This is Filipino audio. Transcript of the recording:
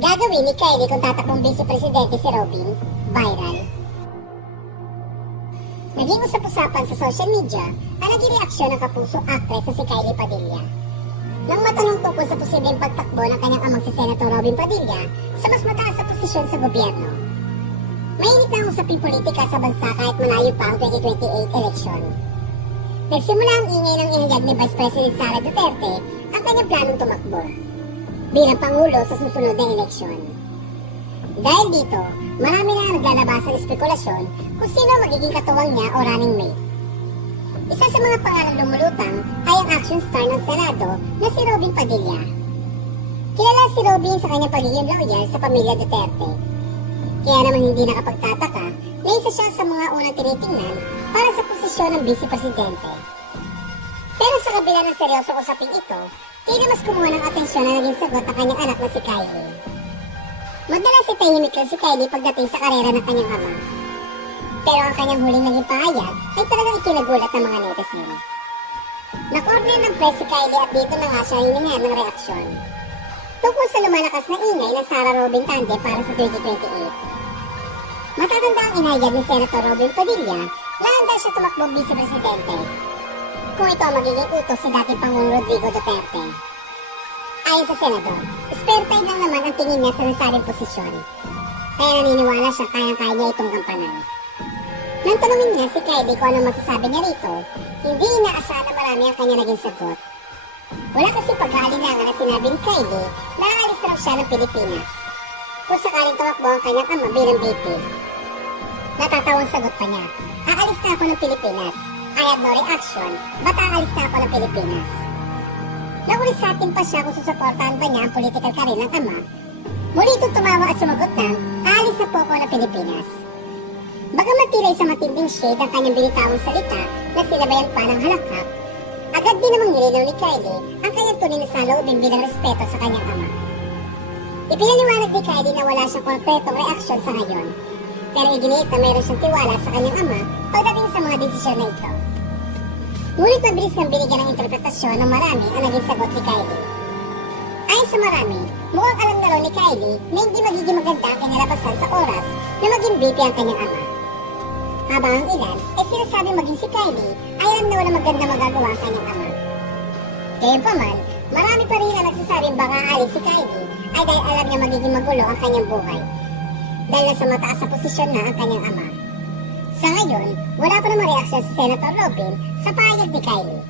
Gagawin ni Kylie kung tatakbong vice presidente si Robin, viral. Naging usap-usapan sa social media ang naging reaksyon ng kapuso actress na si Kylie Padilla. Nang matanong tungkol sa posibleng pagtakbo ng kanyang amang si Senator Robin Padilla sa mas mataas na posisyon sa gobyerno. Mainit na ang usaping politika sa bansa kahit malayo pa ang 2028 eleksyon. Nagsimula ang ingay ng inihayag ni Vice President Sara Duterte ang kanyang planong tumakbo bilang Pangulo sa susunod na eleksyon. Dahil dito, marami na naglalabas ang espekulasyon kung sino magiging katuwang niya o running mate. Isa sa mga pangalang lumulutang ay ang action star ng Senado na si Robin Padilla. Kilala si Robin sa kanyang pagiging loyal sa pamilya Duterte. Kaya naman hindi nakapagtataka na isa siya sa mga unang tinitingnan para sa posisyon ng Vice Presidente. Pero sa kabila ng seryosong usaping ito, tila mas kumuha ng atensyon na naging sagot ang kanyang anak na si Kylie. Madalas si tahimik lang si Kylie pagdating sa karera ng kanyang ama. Pero ang kanyang huling naging pahayag ay talagang ikinagulat ng mga netizen. Nakorner ng press si Kylie at dito na nga siya hiningan ng reaksyon tungkol sa lumalakas na ingay ng Sara Robin Tande para sa 2028. Matatanda ang inahayag ni Senator Robin Padilla na handa siya tumakbong Vice Presidente kung ito ang magiging utos si dating Pangulong Rodrigo Duterte. Ayon sa Senador, spare time lang naman ang tingin niya sa nasabing posisyon, kaya naniniwala siya kayang-kaya niya itong gampanan. Nang tanungin niya si Kylie kung ano masasabi niya rito, hindi inaasahan na marami ang kanya naging sagot. Wala kasi pag-aalinlangan na sinabi ni Kylie na aalis na siya ng Pilipinas kung sakaling tumakbo ang kanyang ama bilang VP. Natatawang sagot pa niya, aalis na ako ng Pilipinas. I have no reaction, ba't aalis na ako ng Pilipinas? Naulisatin pa siya kung susuportahan ba niya ang political career ng ama. Muli itong tumawa at sumagot ng, aalis na po ako ng Pilipinas. Bagamat tila sa matinding shade ang kanyang binitawang salita na sinabayan pa ng halakap, agad din namang nilinaw ni Kylie ang kanyang tunay na saloobin bilang respeto sa kanyang ama. Ipinaliwanag ni Kylie na wala siyang konkretong reaksyon sa ngayon, pero iginiit na mayroon siyang tiwala sa kanyang ama pagdating sa mga desisyon na ito. Ngunit mabilis kang binigyan ng interpretasyon ng marami ang naging sagot ni Kylie. Ayon sa marami, mukhang alam na raw ni Kylie na hindi magiging maganda ang kinalabasan sa oras na maging VP ang kanyang ama. Habang ang ilan ay sinasabi maging si Kylie ay alam na wala maganda magagawa ang kanyang ama. Gayunpaman, marami pa rin ang nagsasabing baka aalis si Kylie ay dahil alam niya magiging magulo ang kanyang buhay. Dahil nasa mataas na posisyon na ang kanyang ama. Sa ngayon, wala pa namang reaksyon si Senator Robin sa pahayag ni Kylie.